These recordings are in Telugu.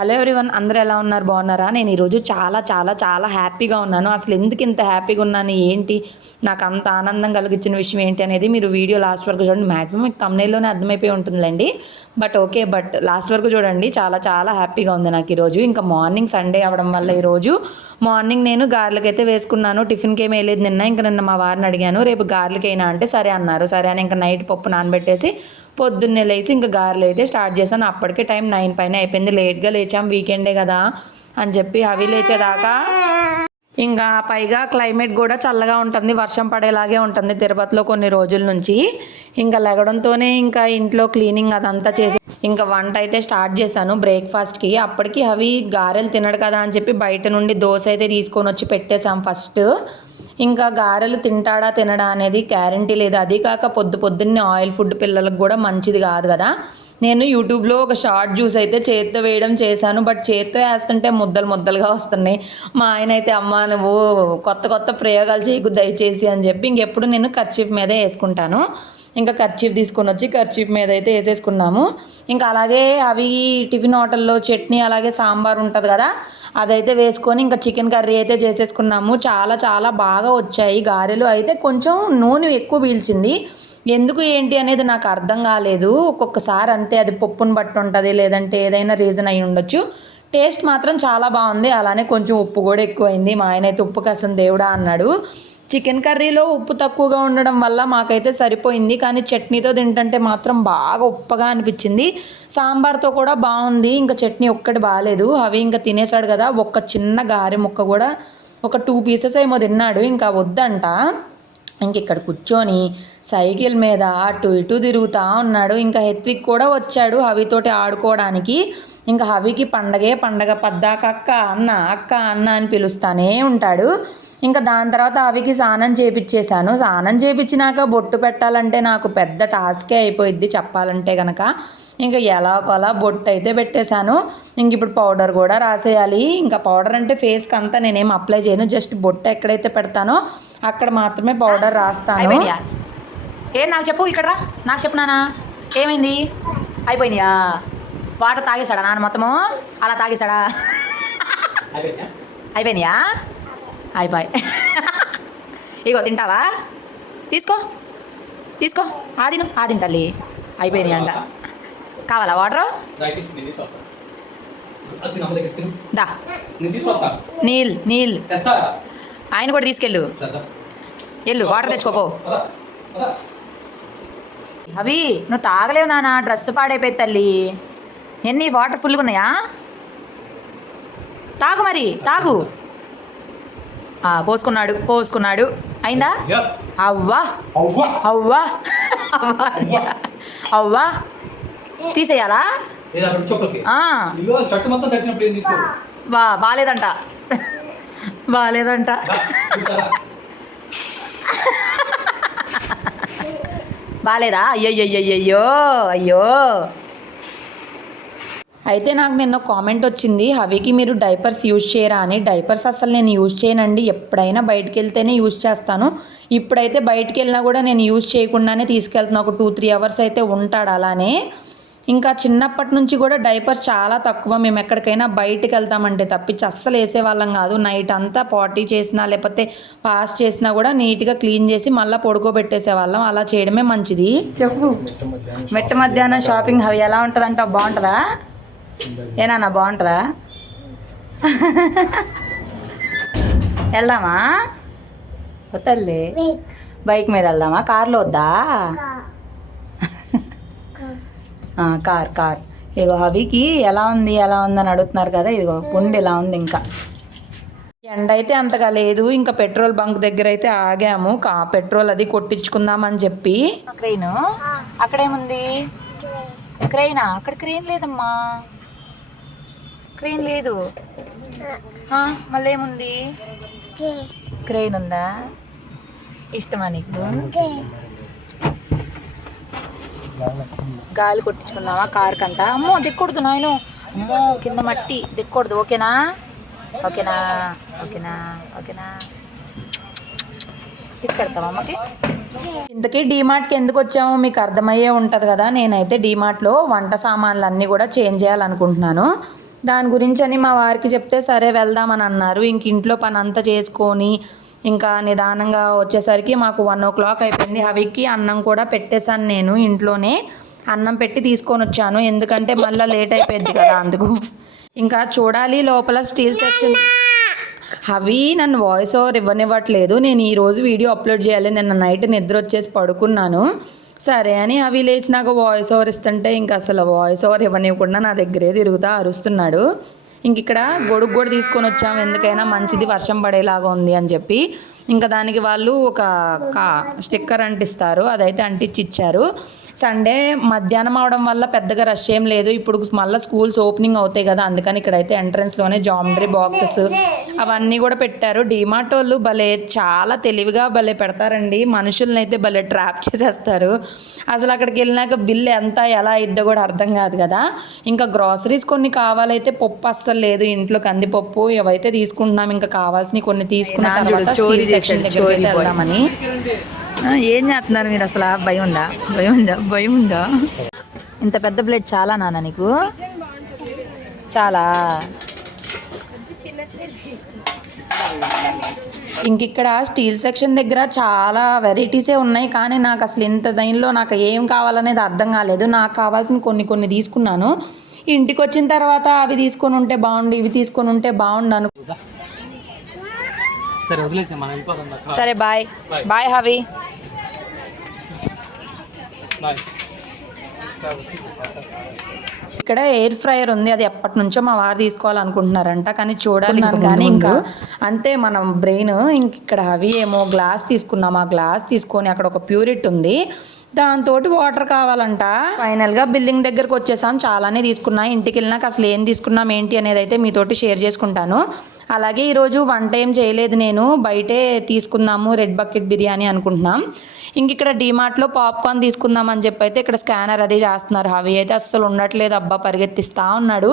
హలో ఎవ్రీవన్ అందరూ ఎలా ఉన్నారు? బాగున్నారా? నేను ఈరోజు చాలా చాలా చాలా హ్యాపీగా ఉన్నాను. అసలు ఎందుకు ఇంత హ్యాపీగా ఉన్నాను? ఏంటి? నాకు అంత ఆనందం కలిగించిన విషయం ఏంటి అనేది మీరు వీడియో లాస్ట్ వరకు చూడండి. మ్యాక్సిమం మీకు తమ్నేల్లోనే అర్థమైపోయి ఉంటుందిలేండి. బట్ ఓకే బట్ లాస్ట్ వరకు చూడండి. చాలా చాలా హ్యాపీగా ఉంది నాకు ఈరోజు. ఇంకా మార్నింగ్ సండే అవ్వడం వల్ల ఈరోజు మార్నింగ్ నేను గార్లకైతే వేసుకున్నాను. టిఫిన్కి ఏమి వేయలేదు నిన్న. ఇంకా నిన్న మా వారిని అడిగాను. రేపు గార్లకైనా అంటే సరే అన్నారు. సరే అని ఇంకా నైట్ పప్పు నానబెట్టేసి పొద్దున్నే లేచి ఇంకా గారెలు అయితే స్టార్ట్ చేశాను. అప్పటికే టైం నైన్ పైన అయిపోయింది. లేట్గా లేచాం. వీకెండే కదా అని చెప్పి అవి లేచేదాకా ఇంకా పైగా క్లైమేట్ కూడా చల్లగా ఉంటుంది. వర్షం పడేలాగే ఉంటుంది తిరుపతిలో కొన్ని రోజుల నుంచి. ఇంకా లెగడంతోనే ఇంకా ఇంట్లో క్లీనింగ్ అదంతా చేసి ఇంకా వంట అయితే స్టార్ట్ చేశాను బ్రేక్ఫాస్ట్కి. అప్పటికి అవి గారెలు తినడు కదా అని చెప్పి బయట నుండి దోశ అయితే తీసుకొని వచ్చి పెట్టేశాం ఫస్ట్. ఇంకా గారెలు తింటాడా తినడా అనేది గ్యారంటీ లేదు. అది కాక పొద్దు పొద్దున్నే ఆయిల్ ఫుడ్ పిల్లలకు కూడా మంచిది కాదు కదా. నేను యూట్యూబ్లో ఒక షార్ట్ జ్యూస్ అయితే చేత్తో వేయడం చేశాను. బట్ చేత్తో వేస్తుంటే ముద్దలు ముద్దలుగా వస్తున్నాయి. మా ఆయన అయితే అమ్మ నువ్వు కొత్త కొత్త ప్రయోగాలు చేయకు దయచేసి అని చెప్పి ఇంకెప్పుడు నేను కర్చీఫ్ మీదే వేసుకుంటాను. ఇంకా కర్చీఫ్ తీసుకొని వచ్చి కర్చీఫ్ మీద అయితే వేసేసుకున్నాము. ఇంకా అలాగే అవి టిఫిన్ హోటల్లో చట్నీ అలాగే సాంబార్ ఉంటుంది కదా అదైతే వేసుకొని ఇంకా చికెన్ కర్రీ అయితే చేసేసుకున్నాము. చాలా చాలా బాగా వచ్చాయి. గారెలు అయితే కొంచెం నూనె ఎక్కువ పీల్చింది. ఎందుకు ఏంటి అనేది నాకు అర్థం కాలేదు. ఒక్కొక్కసారి అంతే అది పప్పును బట్టి ఉంటుంది లేదంటే ఏదైనా రీజన్ అయి ఉండొచ్చు. టేస్ట్ మాత్రం చాలా బాగుంది. అలానే కొంచెం ఉప్పు కూడా ఎక్కువైంది. మా ఆయన అయితే ఉప్పు కసం దేవుడా అన్నాడు. చికెన్ కర్రీలో ఉప్పు తక్కువగా ఉండడం వల్ల మాకైతే సరిపోయింది. కానీ చట్నీతో తింటుంటే మాత్రం బాగా ఉప్పగా అనిపించింది. సాంబార్తో కూడా బాగుంది. ఇంకా చట్నీ ఒక్కటి బాగాలేదు. అవి ఇంకా తినేసాడు కదా. ఒక్క చిన్న గారె ముక్క కూడా ఒక టూ పీసెస్ ఏమో తిన్నాడు. ఇంకా వద్దంట. ఇంక ఇక్కడ కూర్చొని సైకిల్ మీద అటు ఇటు తిరుగుతూ ఉన్నాడు. ఇంకా హెత్విక్ కూడా వచ్చాడు హవితోటి ఆడుకోవడానికి. ఇంకా హవికి పండగే పండగ. పద్దాక అక్క అన్న అక్క అన్న అని పిలుస్తానే ఉంటాడు. ఇంకా దాని తర్వాత అవికి స్నానం చేపించేశాను స్నానం చేపించినాక బొట్టు పెట్టాలంటే నాకు పెద్ద టాస్కే అయిపోయిద్ది చెప్పాలంటే కనుక ఇంకా ఎలాగోలా బొట్టు అయితే పెట్టేశాను. ఇంక ఇప్పుడు పౌడర్ కూడా రాసేయాలి. ఇంకా పౌడర్ అంటే ఫేస్కి అంతా నేనేం అప్లై చేయను. జస్ట్ బొట్టు ఎక్కడైతే పెడతానో అక్కడ మాత్రమే పౌడర్ రాస్తాను. ఏ నాకు చెప్పు ఇక్కడ రా. నాకు చెప్పు నాన్న. ఏమైంది? అయిపోయినాయా వాటర్ తాగేశాడా నాన్న మొత్తము? అలా తాగేశాడా? అయిపోయినాయా అయిపోయి ఇగో తింటావా? తీసుకో. తీసుకో. ఆదిను ఆదిన తల్లి. అయిపోయినాయి అంట. కావాలా వాటర్? నేను తిను, తిను. దా. నేను నీల్ నీల్. ఆయన కూడా తీసుకెళ్ళు. వెళ్ళు వాటర్ తెచ్చుకోపో. అవి నువ్వు తాగలేవు నాన్న డ్రెస్ పాడైపోయి తల్లి. ఎన్ని వాటర్ ఫుల్గా ఉన్నాయా? తాగు మరి తాగు. ఆ, పోసుకున్నాడు పోసుకున్నాడు. అయిందా. అవ్వా. అవ్వ. అవ్వా. తీసేయాలా? ఏది అక్కడ చొక్కలకి ఆ, ఇదిగో షర్ట్ మొత్తం తెరిచినప్పుడు ఏం తీసుకో బా బాలేదంట బాలేదంట రా, కూర్చోరా. బాలేదా అయ్యయ్యయ్యయ్యో అయ్యో అయితే నాకు నిన్న కామెంట్ వచ్చింది హవికి మీరు డైపర్స్ యూజ్ చేయరా అని. డైపర్స్ అసలు నేను యూజ్ చేయనండి. ఎప్పుడైనా బయటికి వెళ్తేనే యూజ్ చేస్తాను. ఇప్పుడైతే బయటికి వెళ్ళినా కూడా నేను యూజ్ చేయకుండానే తీసుకెళ్తున్నా. ఒక టూ త్రీ అవర్స్ అయితే ఉంటాడు అలానే. ఇంకా చిన్నప్పటి నుంచి కూడా డైపర్స్ చాలా తక్కువ. మేము ఎక్కడికైనా బయటికి వెళ్తామంటే తప్పించి అస్సలు వేసేవాళ్ళం కాదు. నైట్ అంతా పాటీ చేసినా లేకపోతే పాస్ చేసినా కూడా నీట్గా క్లీన్ చేసి మళ్ళీ పడుకోబెట్టేసేవాళ్ళం. అలా చేయడమే మంచిది. చెప్పు. మెట్ట మధ్యాహ్నం షాపింగ్. అవి ఎలా ఉంటుందంట బాగుంటుందా? ఏనా బాగుంటుందా? వెళ్దామా? వద్దలే బైక్ మీద వెళ్దామా? కార్లో వద్దా? Car car. ఇదిగో హవికి ఎలా ఉంది ఎలా ఉంది అని అడుగుతున్నారు కదా ఇదిగో గుండె ఇలా ఉంది ఇంకా. ఎండ అయితే అంతగా లేదు ఇంకా పెట్రోల్ బంక్ దగ్గర అయితే ఆగాము. కా పెట్రోల్ అది కొట్టించుకుందామని చెప్పి. క్రెయిన్? అక్కడేముంది? క్రెయినా? అక్కడ క్రెయిన్ లేదమ్మా. క్రెయిన్ లేదు. మళ్ళీ ఏముంది క్రెయిన్ ఉందా? ఇష్టమా నీకు? గాలి కొట్టించుకుందామా? కార్ కంట? అమ్మో దిక్కూడదు నాయను. అమ్మో కింద మట్టి. దిక్కూడదు. ఓకేనా? ఓకేనా? ఓకేనా? ఓకేనా? తీసుకెళ్తావా అమ్మకి? ఇంతకీ డీమార్ట్కి ఎందుకు వచ్చామో మీకు అర్థమయ్యే ఉంటుంది కదా. నేనైతే డీమార్ట్లో వంట సామాన్లు అన్నీ కూడా చేంజ్ చేయాలనుకుంటున్నాను. దాని గురించి అని మా వారికి చెప్తే సరే వెళ్దామని అన్నారు. ఇంక ఇంట్లో పని అంతా చేసుకొని ఇంకా నిదానంగా వచ్చేసరికి మాకు వన్ ఓ క్లాక్ అయిపోయింది. హవికి అన్నం కూడా పెట్టేశాను నేను ఇంట్లోనే. అన్నం పెట్టి తీసుకొని వచ్చాను. ఎందుకంటే మళ్ళీ లేట్ అయిపోయింది కదా అందుకు. ఇంకా చూడాలి లోపల స్టీల్ సెక్షన్. అవి నన్ను వాయిస్ ఓవర్ ఇవ్వనివ్వట్లేదు. నేను ఈరోజు వీడియో అప్లోడ్ చేయాలి. నిన్న నైట్ నిద్ర వచ్చేసి పడుకున్నాను. సరే అని అవి లేచి నాకు వాయిస్ ఓవర్ ఇస్తుంటే ఇంక అసలు వాయిస్ ఓవర్ ఇవ్వనివ్వకుండా నా దగ్గరే తిరుగుతా అరుస్తున్నాడు. ఇంక ఇక్కడ గొడుగు కూడా తీసుకొని వచ్చాము ఎందుకైనా మంచిది వర్షం పడేలాగా ఉంది అని చెప్పి ఇంకా దానికి వాళ్ళు ఒక కా స్టిక్కర్ అంటిస్తారు. అదైతే అంటించి ఇచ్చారు. సండే మధ్యాహ్నం అవడం వల్ల పెద్దగా రష్ ఏం లేదు. ఇప్పుడు మళ్ళీ స్కూల్స్ ఓపెనింగ్ అవుతాయి కదా అందుకని ఇక్కడైతే ఎంట్రన్స్లోనే జామెట్రీ బాక్సెస్ అవన్నీ కూడా పెట్టారు. డిమార్ట్ వాళ్ళు భలే చాలా తెలివిగా భలే పెడతారండి. మనుషుల్ని అయితే భలే ట్రాప్ చేసేస్తారు. అసలు అక్కడికి వెళ్ళినాక బిల్ ఎంత ఎలా అయిద్దో కూడా అర్థం కాదు కదా. ఇంకా గ్రాసరీస్ కొన్ని కావాలైతే పప్పు అస్సలు లేదు. ఇంట్లో కందిపప్పు ఏవైతే తీసుకుంటున్నాం. ఇంకా కావాల్సినవి కొన్ని తీసుకున్న నా ఏం చేస్తున్నారు మీరు అసలు? భయం ఉందా? భయం ఉందా? భయం ఉందా? ఇంత పెద్ద ప్లేట్ చాలా నాన్న నీకు? చాలా. ఇంక ఇక్కడ స్టీల్ సెక్షన్ దగ్గర చాలా వెరైటీసే ఉన్నాయి కానీ నాకు అసలు ఇంత దీనిలో నాకు ఏం కావాలనేది అర్థం కాలేదు. నాకు కావాల్సిన కొన్ని కొన్ని తీసుకున్నాను. ఇంటికి వచ్చిన తర్వాత అవి తీసుకొని ఉంటే బాగుండు ఇవి తీసుకొని ఉంటే బాగుండు అను సరే వదిలేసే మనం వెళ్ళిపోతాం అక్క. సరే బాయ్. బాయ్ హవి. ఇక్కడ ఎయిర్ ఫ్రైయర్ ఉంది అది ఎప్పటి నుంచో మా వారు తీసుకోవాలనుకుంటున్నారంట కానీ చూడాలి కానీ ఇంకా అంతే మనం బ్రెయిన్ ఇంక ఇక్కడ అవి ఏమో గ్లాస్ తీసుకున్నాం ఆ గ్లాస్ తీసుకొని అక్కడ ఒక ప్యూరిట్ ఉంది దాంతో వాటర్ కావాలంట. ఫైనల్గా బిల్డింగ్ దగ్గరకు వచ్చేసాం చాలానే తీసుకున్నా ఇంటికి వెళ్ళినాక అసలు ఏం తీసుకున్నాం ఏంటి అనేది అయితే మీతోటి షేర్ చేసుకుంటాను. అలాగే ఈరోజు వంట ఏం చేయలేదు నేను బయటే తీసుకుందాము రెడ్ బకెట్ బిర్యానీ అనుకుంటున్నాం. ఇంక ఇక్కడ డీమార్ట్లో పాప్కార్న్ తీసుకుందాం అని చెప్పి అయితే ఇక్కడ స్కానర్ అది చేస్తున్నారు హవి. అయితే అస్సలు ఉండట్లేదు. అబ్బా పరిగెత్తిస్తా ఉన్నాడు.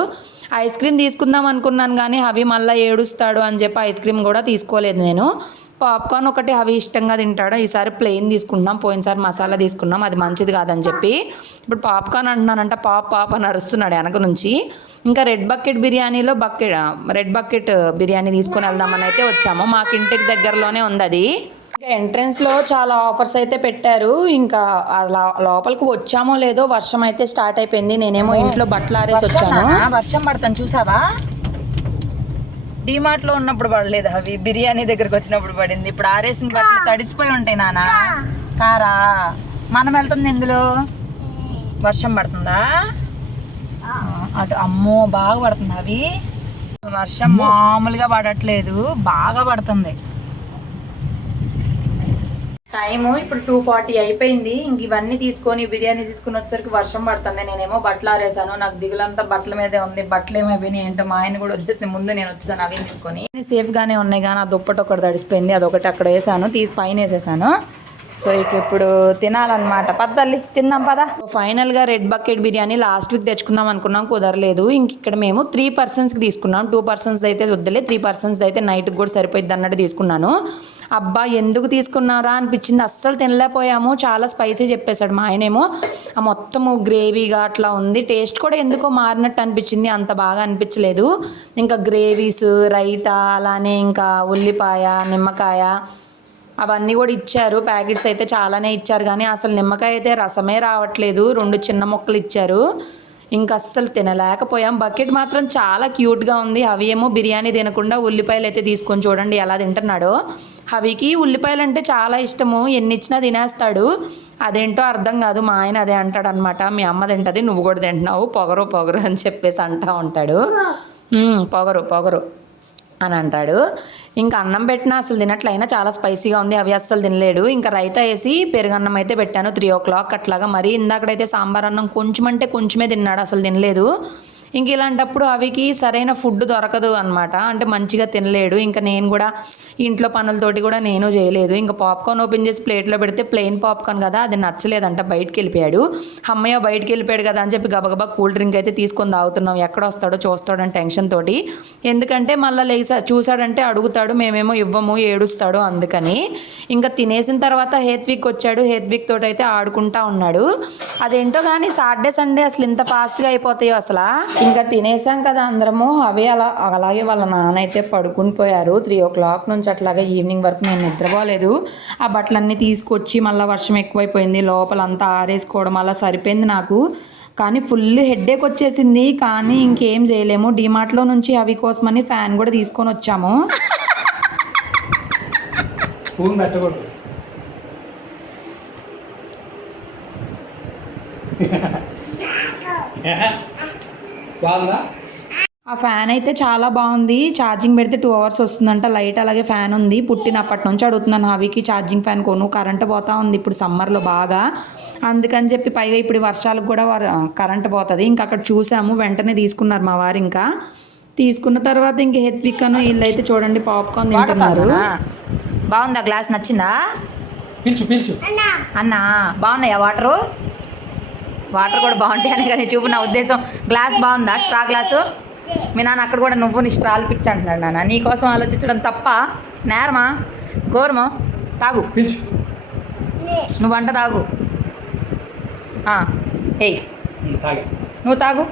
ఐస్ క్రీమ్ తీసుకుందాం అనుకున్నాను కానీ హవి మళ్ళీ ఏడుస్తాడు అని చెప్పి ఐస్ క్రీమ్ కూడా తీసుకోలేదు నేను. పాప్కార్న్ ఒకటి అవి ఇష్టంగా తింటాడు. ఈసారి ప్లెయిన్ తీసుకుంటున్నాం. పోయినసారి మసాలా తీసుకున్నాం. అది మంచిది కాదని చెప్పి. ఇప్పుడు పాప్కార్న్ అంటున్నానంట. పాప్ పాప్ అని అరుస్తున్నాడు వెనక నుంచి. ఇంకా రెడ్ బకెట్ బిర్యానీలో బకెట్ రెడ్ బకెట్ బిర్యానీ తీసుకొని వెళ్దామని అయితే వచ్చాము. మాకు ఇంటికి దగ్గరలోనే ఉంది అది. ఎంట్రన్స్లో చాలా ఆఫర్స్ అయితే పెట్టారు. ఇంకా లోపలికి వచ్చామో లేదో వర్షం అయితే స్టార్ట్ అయిపోయింది. నేనేమో ఇంట్లో బట్టలు ఆరేసి వచ్చాను. వర్షం పడతాను చూసావా? లో ఉన్నప్పుడు పడలేదు అవి బిర్యానీ దగ్గరికి వచ్చినప్పుడు పడింది. ఇప్పుడు ఆరేసిన బట్టలు తడిసిపోయి ఉంటాయి నాన్న కారా? మనం వెళ్తుంది ఇందులో వర్షం పడుతుందా? అటు అమ్మో బాగా పడుతుంది అవి. వర్షం మామూలుగా పడట్లేదు బాగా పడుతుంది. టైము ఇప్పుడు టూ ఫార్టీ అయిపోయింది. ఇంక ఇవన్నీ తీసుకొని బిర్యానీ తీసుకుని వచ్చేసరికి వర్షం పడుతుంది. నేనేమో బట్టలు ఆరేసాను నాకు దిగులంతా బట్టల మీదే ఉంది. బట్టలు ఏమైపోయినాయి ఏంటో మా ఆయన కూడా వచ్చేసి ముందు నేను వచ్చేసాను అవి తీసుకొని. సేఫ్గానే ఉన్నాయి కానీ ఆ దుప్పటి ఒకటి తడిసిపోయింది. అదొకటి అక్కడ వేసాను. తీసి పైన వేసేసాను. సో ఇక ఇప్పుడు తినాలన్నమాట. పద్దల్లి తిందాం పదా. ఫైనల్గా red bucket biryani last week తెచ్చుకుందాం అనుకున్నాం కుదరలేదు. ఇంక ఇక్కడ మేము త్రీ పర్సన్స్కి తీసుకున్నాం. టూ పర్సన్స్ అయితే వద్దులే త్రీ పర్సన్స్ అయితే నైట్కి కూడా సరిపోయింది అన్నట్టు తీసుకున్నాను. అబ్బా ఎందుకు తీసుకున్నారా అనిపించింది. అస్సలు తినలేకపోయాము. చాలా స్పైసీ చెప్పేశాడు మా ఆయనేమో ఆ మొత్తము గ్రేవీగా అట్లా ఉంది. టేస్ట్ కూడా ఎందుకో మారినట్టు అనిపించింది. అంత బాగా అనిపించలేదు. ఇంకా గ్రేవీస్ రైతా అలానే ఇంకా ఉల్లిపాయ నిమ్మకాయ అవన్నీ కూడా ఇచ్చారు. ప్యాకెట్స్ అయితే చాలానే ఇచ్చారు. కానీ అసలు నిమ్మకాయ అయితే రసమే రావట్లేదు. రెండు చిన్న మొక్కలు ఇచ్చారు. ఇంకా అస్సలు తినలేకపోయాం. బకెట్ మాత్రం చాలా క్యూట్గా ఉంది. అవి ఏమో బిర్యానీ తినకుండా ఉల్లిపాయలు అయితే తీసుకొని చూడండి ఎలా తింటున్నాడో. హవికి ఉల్లిపాయలు అంటే చాలా ఇష్టము. ఎన్ని ఇచ్చినా తినేస్తాడు. అదేంటో అర్థం కాదు. మా ఆయన అదే అంటాడు అనమాట మీ అమ్మ తింటది నువ్వు కూడా తింటున్నావు. పొగరు పొగరు అని చెప్పేసి అంటా ఉంటాడు. పొగరు పొగరు అని అంటాడు. ఇంకా అన్నం పెట్టినా అసలు తినట్లయినా చాలా స్పైసీగా ఉంది. అవి అస్సలు తినలేడు. ఇంకా రైతా వేసి పెరుగన్నం అయితే పెట్టాను. త్రీ ఓ క్లాక్ అట్లాగా. మరి ఇందాకడైతే సాంబార్ అన్నం కొంచెం అంటే కొంచెమే తిన్నాడు. అసలు తినలేదు. ఇంక ఇలాంటప్పుడు అవికి సరైన ఫుడ్ దొరకదు అనమాట అంటే మంచిగా తినలేడు. ఇంకా నేను కూడా ఇంట్లో పనులతోటి కూడా నేను చేయలేదు. ఇంకా పాప్కార్న్ ఓపెన్ చేసి ప్లేట్లో పెడితే ప్లెయిన్ పాప్కార్న్ కదా అది నచ్చలేదంట బయటికి వెళ్ళిపోయాడు అమ్మయ్య బయటికి వెళ్ళిపోయాడు కదా అని చెప్పి గబగబా కూల్ డ్రింక్ అయితే తీసుకొని తాగుతున్నాం. ఎక్కడ వస్తాడో చూస్తాడని టెన్షన్ తోటి. ఎందుకంటే మళ్ళీ లేసా చూసాడంటే అడుగుతాడు మేమేమో ఇవ్వము ఏడుస్తాడు అందుకని. ఇంకా తినేసిన తర్వాత హేత్విక్ వచ్చాడు. హేత్విక్ తోటి అయితే ఆడుకుంటా ఉన్నాడు. అదేంటో కానీ సాటర్డే సండే అసలు ఇంత ఫాస్ట్గా అయిపోతాయో అసలు? ఇంకా తినేసాం కదా అందరము. అవి అలా అలాగే వాళ్ళ నాన్న అయితే పడుకుని పోయారు. త్రీ ఓ క్లాక్ నుంచి అట్లాగే ఈవినింగ్ వరకు నేను నిద్రపోలేదు. ఆ బట్టలన్నీ తీసుకొచ్చి మళ్ళీ వర్షం ఎక్కువైపోయింది. లోపల అంతా ఆరేసుకోవడం అలా సరిపోయింది నాకు. కానీ ఫుల్ హెడ్ఏక్ వచ్చేసింది. కానీ ఇంకేం చేయలేము. డిమార్ట్లో నుంచి అవి కోసమని ఫ్యాన్ కూడా తీసుకొని వచ్చాము. స్పూన్ పెట్టకూడదు. బాగుందా? ఆ ఫ్యాన్ అయితే చాలా బాగుంది. ఛార్జింగ్ పెడితే టూ అవర్స్ వస్తుందంట. లైట్ అలాగే ఫ్యాన్ ఉంది. పుట్టినప్పటి నుంచి అడుగుతున్నాను హవికి ఛార్జింగ్ ఫ్యాన్ కొను. కరెంట్ పోతా ఉంది ఇప్పుడు సమ్మర్లో బాగా. అందుకని చెప్పి పైగా ఇప్పుడు వర్షాలకు కూడా వర- కరెంట్ పోతుంది. ఇంకా అక్కడ చూసాము. వెంటనే తీసుకున్నారు మా వారు ఇంకా. తీసుకున్న తర్వాత ఇంక హెత్విక్ అను వీళ్ళు అయితే చూడండి పాప్కార్న్ తింటున్నారు? బాగుందా? గ్లాస్ నచ్చిందా? పీల్చు పీల్చు. అన్నా బాగున్నాయా వాటరు? వాటర్ కూడా బాగుంటాయి అని కానీ చూపు నా ఉద్దేశం. గ్లాస్ బాగుందా? Straw glass? మీ నాన్న అక్కడ కూడా నువ్వు నీ స్ట్రాలు పిచ్చి అంటున్నాడు నాన్న. నీకోసం ఆలోచించడం తప్ప. నేరమా? ఘోరమా తాగు. పీల్చు. నువ్వు వంట తాగు. ఆ, ఏయ్. నువ్వు తాగు.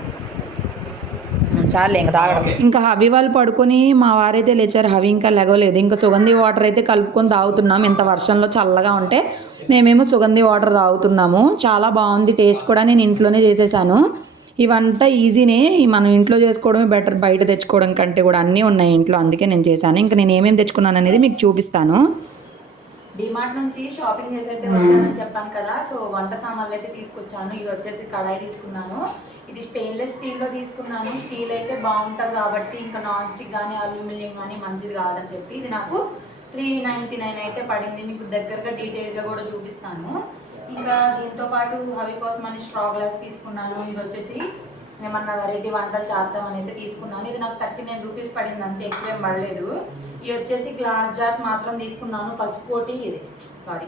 చాలే ఇంకా తాగడం. ఇంకా హవి వాళ్ళు పడుకొని మా వారైతే లేచారు. హవి ఇంకా లెగలేదు ఇంకా సుగంధి వాటర్ అయితే కలుపుకొని తాగుతున్నాం. ఇంత వర్షంలో చల్లగా ఉంటే మేమేమో సుగంధి వాటర్ తాగుతున్నాము. చాలా బాగుంది టేస్ట్ కూడా నేను ఇంట్లోనే చేసేసాను. ఇవంతా ఈజీనే మనం ఇంట్లో చేసుకోవడమే బెటర్ బయట తెచ్చుకోవడం కంటే కూడా అన్నీ ఉన్నాయి ఇంట్లో అందుకే నేను చేశాను. ఇంకా నేను ఏమేమి తెచ్చుకున్నాను అనేది మీకు చూపిస్తాను. డిమార్ట్ నుంచి షాపింగ్ చేసి అయితే వచ్చానని చెప్పాను కదా సో వంట సామాన్లు అయితే తీసుకొచ్చాను. ఇది వచ్చేసి కడాయి తీసుకున్నాను. ఇది స్టెయిన్లెస్ స్టీల్లో తీసుకున్నాను. స్టీల్ అయితే బాగుంటుంది కాబట్టి ఇంకా నాన్ స్టిక్ కానీ అల్యూమినియం కానీ మంచిది కాదని చెప్పి ఇది నాకు త్రీ నైంటీ నైన్ అయితే పడింది. మీకు దగ్గరగా డీటెయిల్గా కూడా చూపిస్తాను. ఇంకా దీంతో పాటు అవి కోసం అని స్ట్రా గ్లాస్ తీసుకున్నాను. ఇది వచ్చేసి ఏమన్నా వెరైటీ వంటలు చేద్దామని అయితే తీసుకున్నాను. ఇది నాకు థర్టీ నైన్ రూపీస్ పడింది అంతే ఎక్కువేం పడలేదు. ఇవి వచ్చేసి గ్లాస్ జార్స్ మాత్రం తీసుకున్నాను. పసుపు ఒకటి ఇది సారీ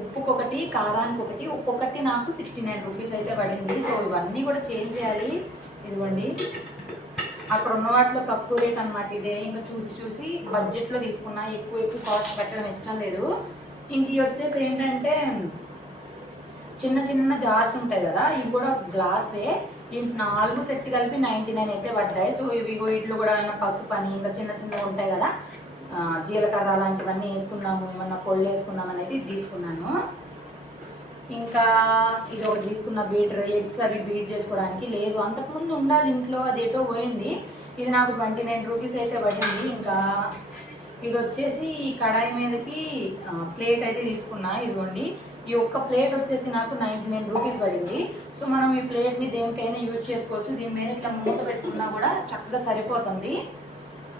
ఉప్పుకి ఒకటి కారానికి ఒకటి ఒక్కొక్కటి నాకు సిక్స్టీ నైన్ రూపీస్ అయితే పడింది. సో ఇవన్నీ కూడా చేంజ్ చేయాలి. ఇదిగోండి. అక్కడ ఉన్న వాటిలో తక్కువ రేట్ అనమాట ఇదే. ఇంకా చూసి చూసి బడ్జెట్లో తీసుకున్నా. ఎక్కువ ఎక్కువ కాస్ట్ పెట్టడం ఇష్టం లేదు. ఇంక వచ్చేసి ఏంటంటే చిన్న చిన్న జార్స్ ఉంటాయి కదా ఇవి కూడా గ్లాసే ఈ నాలుగు సెట్ కలిపి నైంటీ నైన్ అయితే పడ్డాయి. సో ఇవి వీటిలో కూడా ఏమైనా పసుపు అని ఇంకా చిన్న చిన్నవి ఉంటాయి కదా. జీలకర్ర అలాంటివన్నీ వేసుకుందాము ఏమన్నా పొళ్ళు వేసుకుందాం అనేది తీసుకున్నాను. ఇంకా ఇది ఒకటి తీసుకున్న బీటర్ ఎగ్స్ అవి బీట్ చేసుకోవడానికి లేదు. అంతకుముందు ఉండాలి ఇంట్లో అదేటో పోయింది. ఇది నాకు ట్వంటీ నైన్ రూపీస్ అయితే పడింది. ఇంకా ఇది వచ్చేసి ఈ కడాయి మీదకి ప్లేట్ అయితే తీసుకున్నా. ఇదిగోండి. ఈ ఒక్క ప్లేట్ వచ్చేసి నాకు నైంటీ నైన్ రూపీస్ పడింది. సో మనం ఈ ప్లేట్ని దేనికైనా యూజ్ చేసుకోవచ్చు. దీని మీద ఇట్లా మూత పెట్టుకున్నా కూడా చక్కగా సరిపోతుంది.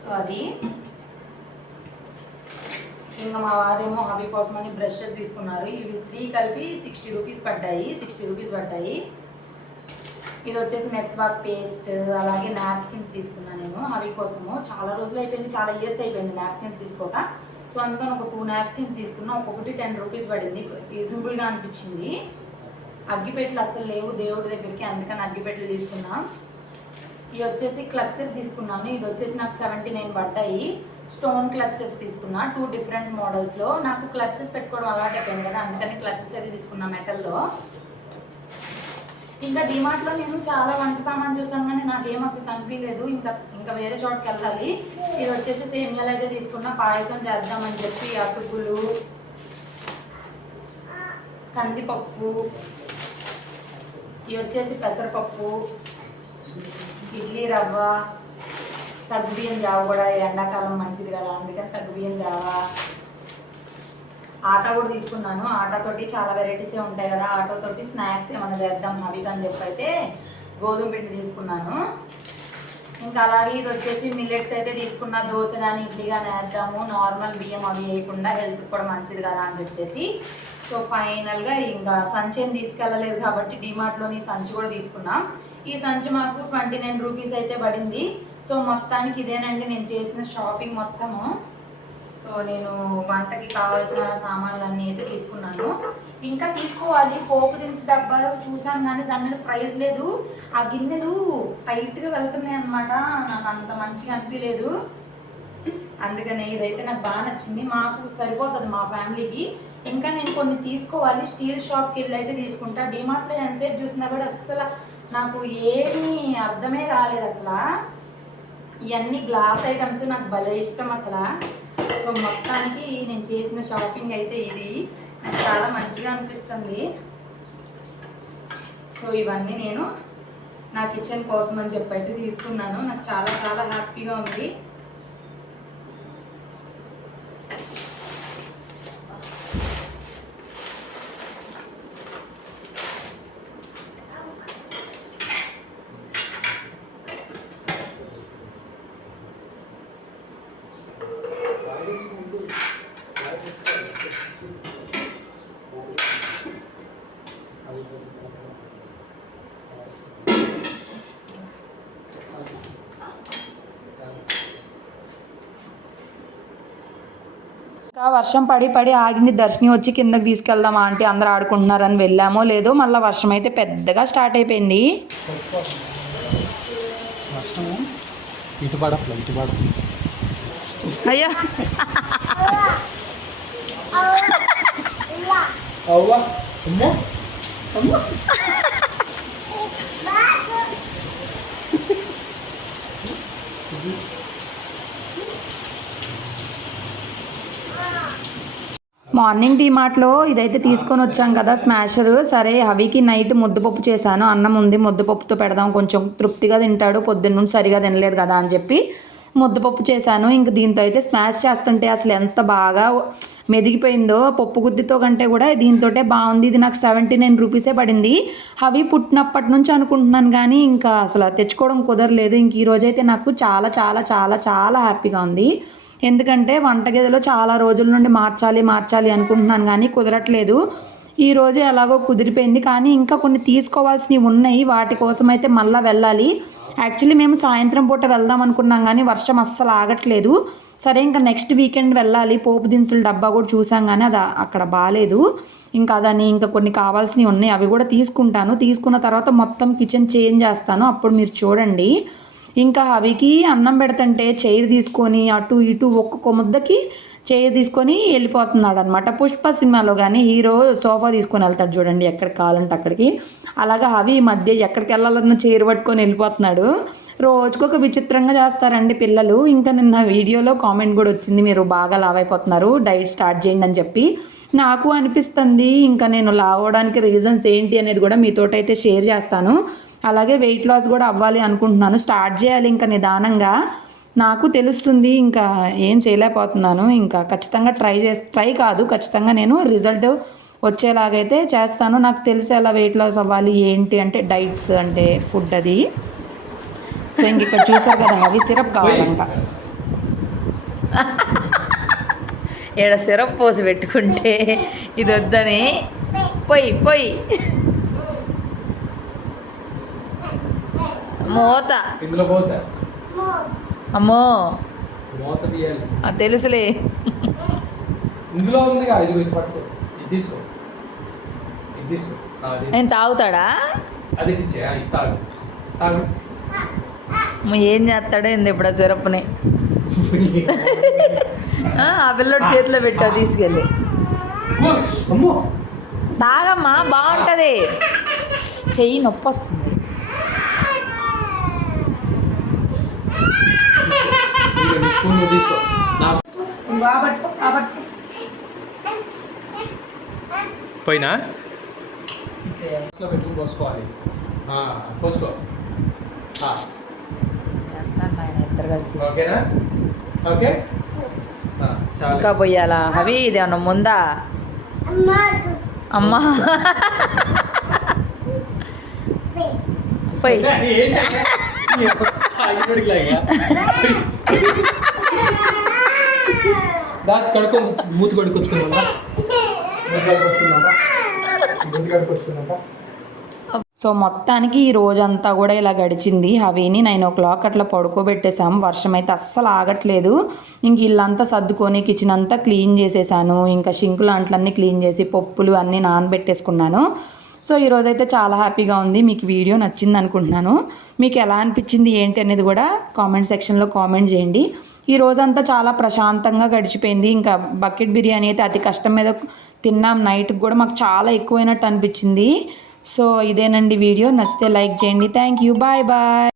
సో అది. ఇంకా మా వారేమో అవి కోసమని బ్రషెస్ తీసుకున్నారు. ఇవి త్రీ కలిపి సిక్స్టీ రూపీస్ పడ్డాయి. సిక్స్టీ రూపీస్ పడ్డాయి. ఇది వచ్చేసి మెస్వాక్ పేస్ట్ అలాగే నాప్కిన్స్ తీసుకున్నాను నేను అవి కోసము. చాలా రోజులు అయిపోయింది చాలా ఇయర్స్ అయిపోయింది నాప్కిన్స్ తీసుకోక. సో అందుకని ఒక టూ నాప్కిన్స్ తీసుకున్నా ఒక్కొక్కటి టెన్ రూపీస్ పడింది. రీజనబుల్గా అనిపించింది. అగ్గిపెట్టెలు అస్సలు లేవు దేవుడి దగ్గరికి అందుకని అగ్గిపెట్టెలు తీసుకున్నాం. ఇవి వచ్చేసి క్లచ్చెస్ తీసుకున్నాను. ఇది వచ్చేసి నాకు సెవెంటీ నైన్ పడ్డాయి. స్టోన్ క్లచ్చెస్ తీసుకున్నా టూ డిఫరెంట్ మోడల్స్లో నాకు క్లచ్చెస్ పెట్టుకోవడం అలవాటు అయిపోయింది కదా అందుకని క్లచ్చెస్ అయితే తీసుకున్నా మెటల్లో ఇంకా డిమార్ట్లో నేను చాలా వంట సామాన్ చూసాను కానీ నాకేం అసలు కనిపించలేదు. ఇంకా ఇంకా వేరే చోటుకి వెళ్ళాలి. ఇది వచ్చేసి సేమియాలు అయితే తీసుకున్నా పాయసం చేద్దామని చెప్పి అటుకులు కందిపప్పు ఇవి వచ్చేసి పెసరపప్పు ఇడ్లీ రవ్వ సగ్గుబియ్యం జావ కూడా ఈ ఎండాకాలం మంచిది కదా అందుకని సగ్గుబియ్యం జావ. ఆటా కూడా తీసుకున్నాను. ఆటాతోటి చాలా వెరైటీసే ఉంటాయి కదా ఆటోతోటి స్నాక్స్ ఏమైనా చేద్దాం అవి అని చెప్పి అయితే గోధుమ పిండి తీసుకున్నాను. ఇంకా అలాగే ఇది వచ్చేసి మిల్లెట్స్ అయితే తీసుకున్న దోశ కానీ ఇడ్లీ కానీ వేద్దాము. నార్మల్ బియ్యం అవి వేయకుండా హెల్త్కి కూడా మంచిది కదా అని చెప్పేసి. సో ఫైనల్గా ఇంకా సంచి ఏం తీసుకెళ్ళలేదు కాబట్టి డిమార్ట్లోని సంచి కూడా తీసుకున్నాం. ఈ సంచి మాకు ట్వంటీ నైన్ రూపీస్ అయితే పడింది. సో మొత్తానికి ఇదేనండి నేను చేసిన షాపింగ్ మొత్తము. సో నేను వంటకి కావాల్సిన సామాన్లు అన్నీ అయితే తీసుకున్నాను. ఇంకా తీసుకోవాలి పోపు దినుసు డబ్బా చూసాను కానీ దాని మీద ప్రైస్ లేదు. ఆ గిన్నెలు టైట్గా వెళ్తున్నాయి అనమాట నాకు అంత మంచిగా అనిపించలేదు అందుకని ఇదైతే నాకు బాగా నచ్చింది. మాకు సరిపోతుంది మా ఫ్యామిలీకి. ఇంకా నేను కొన్ని తీసుకోవాలి. స్టీల్ షాప్కి వెళ్ళి అయితే తీసుకుంటా. డిమార్ట్లో ఎంతసేపు చూసినా కూడా అస్సలు నాకు ఏమీ అర్థమే కాలేదు అసలు. ఇవన్నీ గ్లాస్ ఐటమ్స్ నాకు భలే ఇష్టం అసలు. సో మొత్తానికి నేను చేసిన షాపింగ్ అయితే ఇది. నాకు చాలా మంచిగా అనిపిస్తుంది. సో ఇవన్నీ నేను నా కిచెన్ కోసం అని చెప్పి అయితే తీసుకున్నాను. నాకు చాలా చాలా హ్యాపీగా ఉంది. వర్షం పడి పడి ఆగింది. దర్శనం వచ్చి కిందకి తీసుకెళ్దాం ఆంటీ? అందరు ఆడుకుంటున్నారని వెళ్ళామో లేదో మళ్ళీ వర్షం అయితే పెద్దగా స్టార్ట్ అయిపోయింది. అయ్యా అవ్వా అమ్మో అమ్మో మార్నింగ్ డిమార్ట్లో ఇదైతే తీసుకొని వచ్చాం కదా స్మాషర్. సరే హవికి నైట్ ముద్దపప్పు చేశాను. అన్నం ఉంది ముద్దపప్పుతో పెడదాం కొంచెం తృప్తిగా తింటాడు పొద్దున్న నుండి సరిగా తినలేదు కదా అని చెప్పి ముద్దపప్పు చేశాను. ఇంక దీంతో అయితే స్మాష్ చేస్తుంటే అసలు ఎంత బాగా మెదిగిపోయిందో. పప్పు గుద్దితో కంటే కూడా దీంతోటే బాగుంది. ఇది నాకు సెవెంటీ నైన్ రూపీసే పడింది. అవి పుట్టినప్పటి నుంచి అనుకుంటున్నాను కానీ ఇంకా అసలు తెచ్చుకోవడం కుదరలేదు. ఇంక ఈరోజైతే నాకు చాలా చాలా చాలా చాలా హ్యాపీగా ఉంది. ఎందుకంటే వంటగదిలో చాలా రోజుల నుండి మార్చాలి మార్చాలి అనుకుంటున్నాను కానీ కుదరట్లేదు. ఈ రోజు ఎలాగో కుదిరిపోయింది. కానీ ఇంకా కొన్ని తీసుకోవాల్సినవి ఉన్నాయి. వాటి కోసం అయితే మళ్ళీ వెళ్ళాలి. యాక్చువల్లీ మేము సాయంత్రం పూట వెళ్దాం అనుకున్నాం కానీ వర్షం అస్సలు ఆగట్లేదు. సరే ఇంకా నెక్స్ట్ వీకెండ్ వెళ్ళాలి. పోపు దినుసుల డబ్బా కూడా చూసాం కానీ అది అక్కడ బాగాలేదు ఇంకా అదని ఇంకా కొన్ని కావాల్సినవి ఉన్నాయి. అవి కూడా తీసుకుంటాను. తీసుకున్న తర్వాత మొత్తం కిచెన్ చేంజ్ చేస్తాను. అప్పుడు మీరు చూడండి. ఇంకా అవికి అన్నం పెడతంటే చైర్ తీసుకొని అటు ఇటు ఒక్కొక్క ముద్దకి చైర్ తీసుకొని వెళ్ళిపోతున్నాడు అనమాట పుష్ప సినిమాలో కానీ హీరో సోఫా తీసుకొని వెళ్తాడు చూడండి ఎక్కడికి కావాలంటే అక్కడికి. అలాగా అవి ఈ మధ్య ఎక్కడికి వెళ్ళాలన్నా చైర్ పట్టుకొని వెళ్ళిపోతున్నాడు. రోజుకొక విచిత్రంగా చేస్తారండి పిల్లలు. ఇంకా నిన్న వీడియోలో కామెంట్ కూడా వచ్చింది మీరు బాగా లావ్ అయిపోతున్నారు డైట్ స్టార్ట్ చేయండి అని చెప్పి. నాకు అనిపిస్తుంది ఇంకా నేను లావ్ అవడానికి రీజన్స్ ఏంటి అనేది కూడా మీతోటైతే షేర్ చేస్తాను. అలాగే వెయిట్ లాస్ కూడా అవ్వాలి అనుకుంటున్నాను. స్టార్ట్ చేయాలి ఇంకా నిదానంగా. నాకు తెలుస్తుంది ఇంకా ఏం చేయలేకపోతున్నాను. ఇంకా ఖచ్చితంగా ట్రై చేసి ట్రై కాదు. ఖచ్చితంగా నేను రిజల్ట్ వచ్చేలాగైతే చేస్తాను. నాకు తెలిసి ఎలా వెయిట్ లాస్ అవ్వాలి. ఏంటి అంటే డైట్స్ అంటే ఫుడ్ అది. సో ఇంక ఇక్కడ చూసారు కదా అవి సిరప్ కావాలంట. ఈడ సిరప్ పోసి పెట్టుకుంటే ఇది వద్దని పొయ్యి పొయ్యి మూత. ఇందులో పోసా అమ్మో. మూత తీయాలి. ఆ తెలుసులే. ఇందులో ఉందిగా ఇది ఇది పట్టుకో. ఇది తీసుకో. ఇది తీసుకో. నేను తాగుతాడా? అది తాగు. తాగు. ఏం చేస్తాడో ఏంది ఇప్పుడు ఆ సిరప్ని. ఆ పిల్లోడు చేతిలో పెట్టావు తీసుకెళ్ళి. తాగమ్మా బాగుంటుంది. చెయ్యి నొప్పి వస్తుంది ఇదిగో నీ స్పూన్ నువ్వు తీసుకో. నా కాబట్టి కాబట్టి పైన పెట్టుకుని పోసుకోవాలి పోసుకో ఓకేనా? ఓకే? ఇంకా పోయాలా? అవి ఇది ఏమన్నా ముందా? అమ్మా. పోయి. దాచి కడుక్కో మూతి కడుక్కొచ్చుకున్నాక మూతి కడుక్కొచ్చుకున్నాక సో మొత్తానికి ఈ రోజంతా కూడా ఇలా గడిచింది. హవీని నైన్ ఓ క్లాక్ అట్లా పడుకోబెట్టేసాం వర్షం అయితే అస్సలు ఆగట్లేదు. ఇంక ఇల్లంతా సర్దుకొని కిచెన్ అంతా క్లీన్ చేసేసాను. ఇంకా షింకులు అంట్లన్నీ క్లీన్ చేసి పప్పులు అన్నీ నానబెట్టేసుకున్నాను. సో ఈరోజైతే చాలా హ్యాపీగా ఉంది. మీకు వీడియో నచ్చింది అనుకుంటున్నాను మీకు ఎలా అనిపించింది ఏంటి అనేది కూడా కామెంట్ సెక్షన్లో కామెంట్ చేయండి. ఈ రోజంతా చాలా ప్రశాంతంగా గడిచిపోయింది. ఇంకా బకెట్ బిర్యానీ అయితే అతి కష్టం మీద తిన్నాం. నైట్కి కూడా మాకు చాలా ఎక్కువైనట్టు అనిపించింది. సో ఇదేనండి వీడియో. నచ్చితే లైక్ చేయండి. Thank you. Bye bye.